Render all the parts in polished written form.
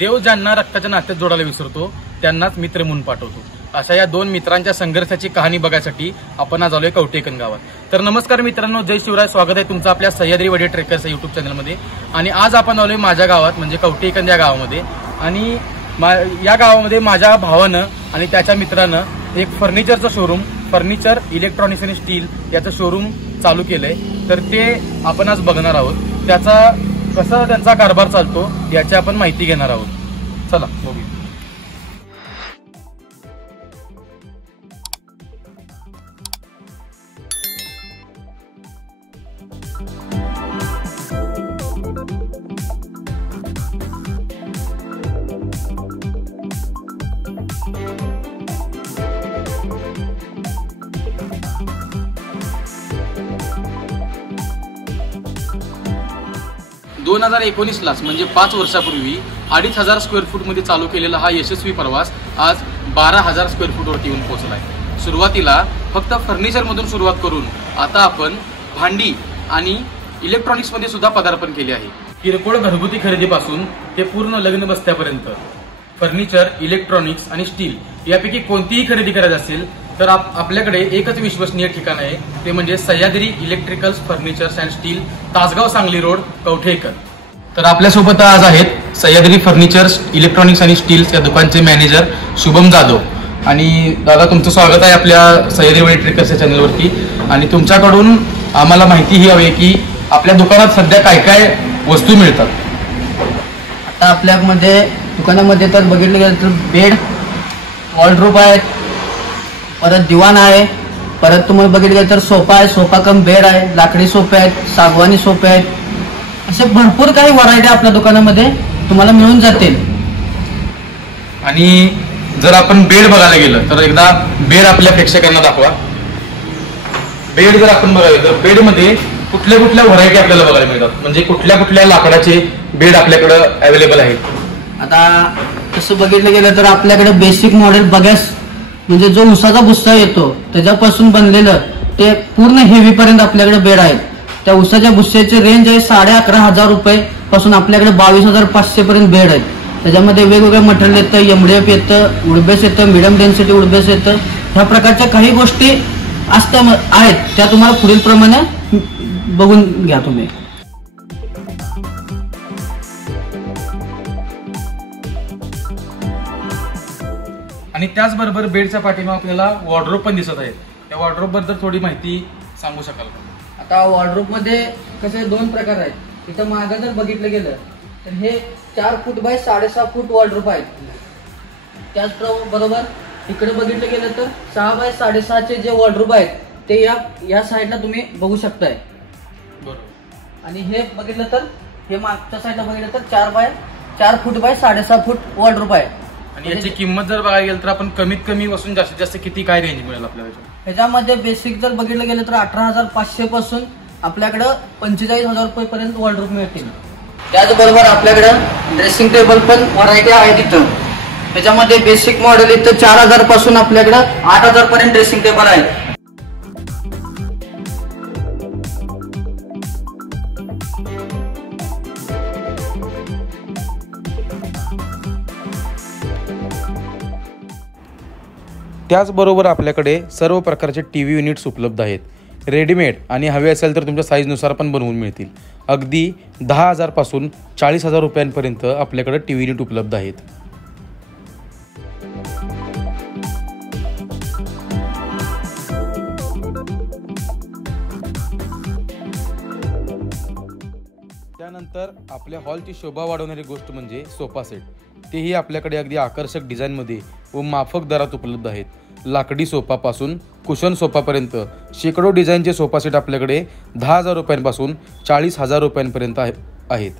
देव ज्यांना रक्ताच्या नात्यात जोडायला विसरतो त्यांनाच मित्र म्हणून पाठवतो. अशा या दोन मित्रांच्या संघर्षाची कहाणी बघायसाठी आपण आज आलोय कवठेकन गावात. तर नमस्कार मित्रांनो, जय शिवराय. स्वागत आहे तुमचं आपल्या सह्याद्री वडे ट्रेकर्स युट्यूब चॅनलमध्ये. आणि आज आपण आलोय माझ्या गावात म्हणजे कवठेकन या गावामध्ये. आणि या गावामध्ये माझ्या भावानं आणि त्याच्या मित्रानं एक फर्निचरचं शोरूम, फर्निचर, इलेक्ट्रॉनिक्स आणि स्टील याचं शोरूम चालू केलंय. तर ते आपण आज बघणार आहोत. त्याचा कसा त्यांचा कारभार चालतो याची आपण माहिती घेणार आहोत. चला बघूया. दोन 2019 म्हणजे 5 वर्षापूर्वी 2500 स्क्वेअर फूट मध्ये चालू केलेला हा यशस्वी प्रवास आज 12,000 स्क्वेअर फूटवरती येऊन पोहोचलाय. सुरुवातीला फक्त फर्निचर मधून सुरुवात करून आता आपण भांडी आणि इलेक्ट्रॉनिक्स मध्ये सुद्धा पदार्पण केले आहे. किरकोळ घरगुती खरेदीपासून ते पूर्ण लग्न बसत्यापर्यंत फर्निचर, इलेक्ट्रॉनिक्स आणि स्टील यापैकी कोणतीही खरेदी करायची असेल तर आपल्याकडे एकच विश्वसनीय ठिकाण आहे, ते म्हणजे Sahyadri electricals, furnitures and steel, Tasgaon, Sangli road, Kavthekan. तर आपल्यासोबत आज आहेत सह्याद्री फर्निचर्स, इलेक्ट्रॉनिक्स आणि स्टील्स या दुकानचे मॅनेजर शुभम जाधव. आणि दादा, तुमचं स्वागत आहे आपल्या सह्याद्री इलेक्ट्रिकल्स या चॅनलवरती. आणि तुमच्याकडून आम्हाला माहिती ही हवी की आपल्या दुकानात सध्या काय काय वस्तू मिळतात. आता आपल्यामध्ये दुकानामध्ये तर बघितलं गेलं तर बेड, वॉर्डरोब आहे, परत दिवाण आहे, परत तुम्हाला बघितलं गेलं तर सोफा आहे, सोफा कम बेड आहे, लाकडी सोफे आहेत, सागवानी सोफे आहेत. असे भरपूर काही व्हरायटी आपल्या दुकानामध्ये तुम्हाला मिळून जातील. आणि जर आपण बेड बघायला गेलं तर एकदा बेड आपल्या प्रेक्षकांना दाखवा. बेड जर आपण बघायला तर बेडमध्ये कुठल्या कुठल्या व्हरायटी आपल्याला बघायला मिळतात, म्हणजे कुठल्या कुठल्या लाकडाचे बेड आपल्याकडे अवेलेबल आहेत. आता तसं बघितलं गेलं तर आपल्याकडे बेसिक मॉडेल बघास म्हणजे जो उसाचा भुस्सा येतो त्याच्यापासून बनलेलं ते पूर्ण हेवी पर्यंत आपल्याकडे बेड आहेत. त्या उसाच्या भुस्स्याची रेंज आहे 11,500 रुपये पासून आपल्याकडे 22,500 पर्यंत बेड आहेत. त्याच्यामध्ये वेगवेगळं मटेरियल येतं, एमडीएफ येतं, वुडबेस येतं, मिडियम डेन्सिटी वुडबेस येतं. ह्या प्रकारच्या काही गोष्टी आहेत त्या तुम्हाला पुढील प्रमाणे बघून घ्या तुम्ही. आणि त्याचबरोबर बेडच्या पाठीमागे आपल्याला वॉर्डरोब पण दिसत आहेत. त्या वॉर्डरोब बद्दल थोडी माहिती सांगू शकाल का? आता वॉर्डरोब मध्ये कसे 2 प्रकार आहेत. इथं मागं जर बघितलं गेलं तर हे 4 फूट बाय 6.5 फूट वॉर्डरोब आहेत. त्याचबरोबर इकडे बघितलं गेलं तर 6 बाय 6.5चे जे वॉर्डरोब आहेत ते या साईडला तुम्ही बघू शकताय. बरोबर. आणि हे बघितलं तर हे मागच्या साईडला बघितलं तर 4 फूट बाय 6.5 फूट वॉर्डरोब आहे. आणि याची किंमत जर बघायला गेलं तर आपण कमीत कमी पासून जास्तीत जास्त किती काय रेंज मिळेल आपल्याला? ह्याच्यामध्ये बेसिक जर बघितलं गेलं तर 18,500 पासून आपल्याकडे 45,000 रुपये पर्यंत वॉर्डरोब मिळतील. त्याचबरोबर आपल्याकडे ड्रेसिंग टेबल पण व्हरायटी आहे तिथं. त्याच्यामध्ये बेसिक मॉडेल इथं 4,000 पासून आपल्याकडे 8,000 पर्यंत ड्रेसिंग टेबल आहे. त्याचबरोबर आपल्याकडे सर्व प्रकारचे टीव्ही युनिट्स उपलब्ध आहेत. रेडीमेड आणि हवे असेल तर तुमच्या साईजनुसार पण बनवून मिळतील. अगदी 10,000 पासून 40,000 रुपयांपर्यंत आपल्याकडे टीव्ही युनिट उपलब्ध आहेत. त्यानंतर आपल्या हॉलची शोभा वाढवणारी गोष्ट म्हणजे सोफा सेट. तेही आपल्याकडे अगदी आकर्षक डिझाईनमध्ये व माफक दरात उपलब्ध आहेत. लाकडी सोफापासून कुशन सोफापर्यंत शेकडो डिझाईनचे सोफा सेट आपल्याकडे 10,000 रुपयांपासून 40,000 रुपयांपर्यंत आहेत.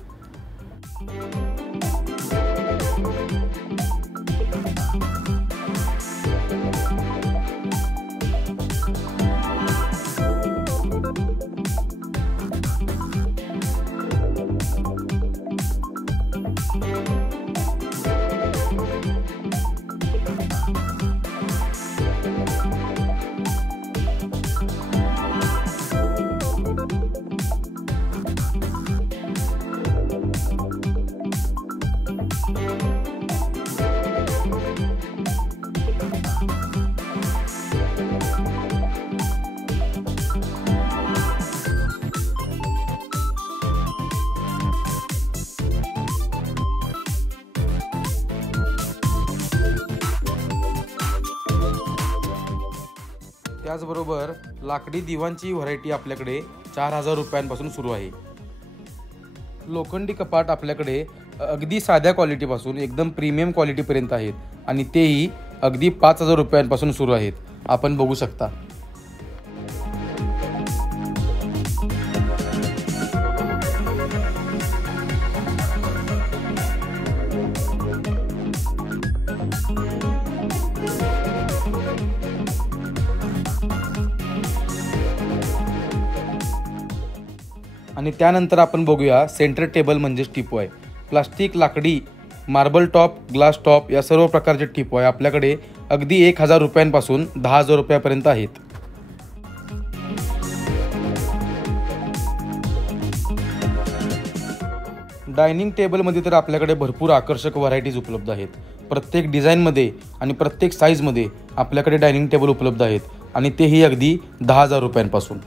त्याचबरोबर लाकडी दिवांची व्हरायटी आपल्याकडे 4000 रुपयांपासून सुरू आहे. लोखंडी कपाट आपल्याकडे अगदी साध्या क्वालिटीपासून एकदम प्रीमियम क्वालिटीपर्यंत आहेत आणि तेही अगदी 5000 रुपयांपासून सुरू आहेत. आपण बघू शकता. आणि त्यानंतर आपण बघूया सेंटर टेबल म्हणजेच टिपॉय. प्लास्टिक, लाकडी, मार्बल टॉप, ग्लास टॉप या सर्व प्रकारचे टिपॉय आपल्याकडे अगदी 1000 रुपयांपासून 10000 रुपयापर्यंत आहेत. डायनिंग टेबलमध्ये तर आपल्याकडे भरपूर आकर्षक व्हरायटीज उपलब्ध आहेत. प्रत्येक डिझाईनमध्ये आणि प्रत्येक साईजमध्ये आपल्याकडे डायनिंग टेबल उपलब्ध आहेत आणि तेही अगदी 10000 रुपयांपासून.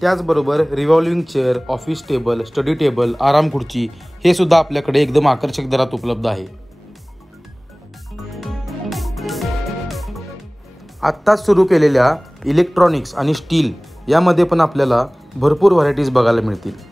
त्याचबरोबर revolving chair, office table, study table, आराम खुर्ची हे सुद्धा आपल्याकडे एकदम आकर्षक दरात उपलब्ध आहे. आत्ताच सुरू केलेल्या इलेक्ट्रॉनिक्स आणि स्टील यामध्ये पण आपल्याला भरपूर व्हरायटीज बघायला मिळतील.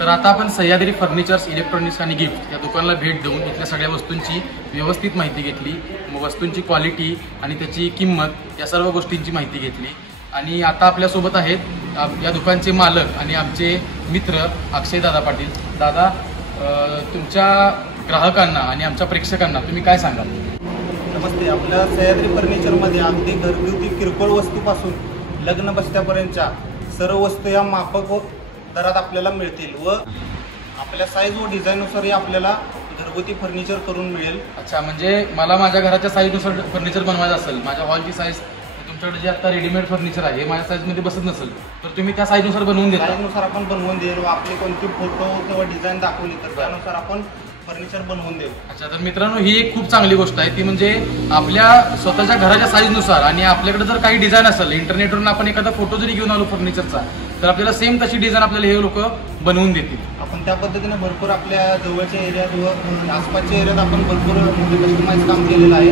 तर आता आपण सह्याद्री फर्निचर्स, इलेक्ट्रॉनिक्स आणि गिफ्ट या दुकानाला भेट देऊन इथल्या सगळ्या वस्तूंची व्यवस्थित माहिती घेतली. वस्तूंची क्वालिटी आणि त्याची किंमत या सर्व गोष्टींची माहिती घेतली. आणि आता आपल्यासोबत आहेत या दुकानचे मालक आणि आमचे मित्र अक्षय दादा पाटील. दादा, तुमच्या ग्राहकांना आणि आमच्या प्रेक्षकांना तुम्ही काय सांगाल? नमस्ते. आपल्या सह्याद्री फर्निचरमध्ये अगदी घरगुती किरकोळ वस्तूपासून लग्न बसत्यापर्यंतच्या सर्व वस्तू या माफक दरात आपल्याला मिळतील व आपल्या साईज व डिझाईननुसारही आपल्याला घरगुती फर्निचर करून मिळेल. अच्छा, म्हणजे मला माझ्या घराच्या साईजनुसार फर्निचर बनवायचं असेल, माझ्या हॉलची साईज तुमच्याकडे जे आता रेडीमेड फर्निचर आहे माझ्या साईजमध्ये बसत नसेल तर तुम्ही त्या साईजनुसार बनवून देता? साईजनुसार आपण बनवून देईल व आपली कोणती फोटो किंवा डिझाईन दाखवली तर त्यानुसार आपण फर्निचर बनवून देऊ. अच्छा, तर मित्रांनो ही एक खूप चांगली गोष्ट आहे ती म्हणजे आपल्या स्वतःच्या घराच्या साईजनुसार आणि आपल्याकडे जर काही डिझाईन असेल, इंटरनेटवरून आपण एखादा फोटो जरी घेऊन आलो फर्निचरचा तर आपल्याला सेम तशी डिझाईन आपल्याला हे लोक बनवून देतील. आपण त्या पद्धतीने भरपूर आपल्या जवळच्या एरियात व आसपासच्या एरियात आपण भरपूर कस्टमाइज काम केलेलं आहे.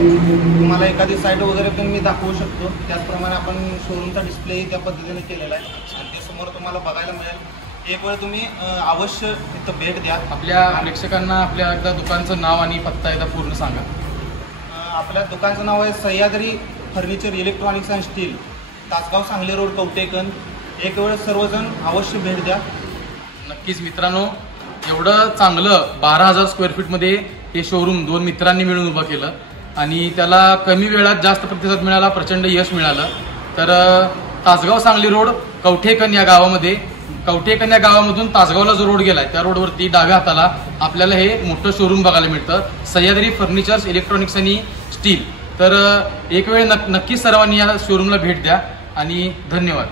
तुम्हाला एखादी साईट वगैरे पण मी दाखवू शकतो. त्याचप्रमाणे आपण शोरूमचा डिस्प्लेही त्या पद्धतीने केलेला आहे आणि ते समोर तुम्हाला बघायला मिळेल. एक वेळ तुम्ही अवश्य तिथं भेट द्या. आपल्या प्रेक्षकांना आपल्या एकदा दुकानचं नाव आणि पत्ता एकदा पूर्ण सांगा. आपल्या दुकानचं नाव आहे Sahyadri furniture, electronics and steel, Tasgaon, Sangli road, Kavthekan. एक वेळ सर्वजण अवश्य भेट द्या. नक्कीच मित्रांनो, एवढं चांगलं 12000 स्क्वेअर फीटमध्ये हे शोरूम दोन मित्रांनी मिळून उभं केलं आणि त्याला कमी वेळात जास्त प्रतिसाद मिळाला, प्रचंड यश मिळालं. तर तासगाव सांगली रोड कवठेकन या गावामध्ये, कवठेकन या गावामधून तासगावला जो रोड गेलाय त्या रोडवरती डाव्या हाताला आपल्याला हे मोठं शोरूम बघायला मिळतं, सह्याद्री फर्निचर्स, इलेक्ट्रॉनिक्स आणि स्टील. तर एक वेळ नक्कीच सर्वांनी या शोरूमला भेट द्या आणि धन्यवाद.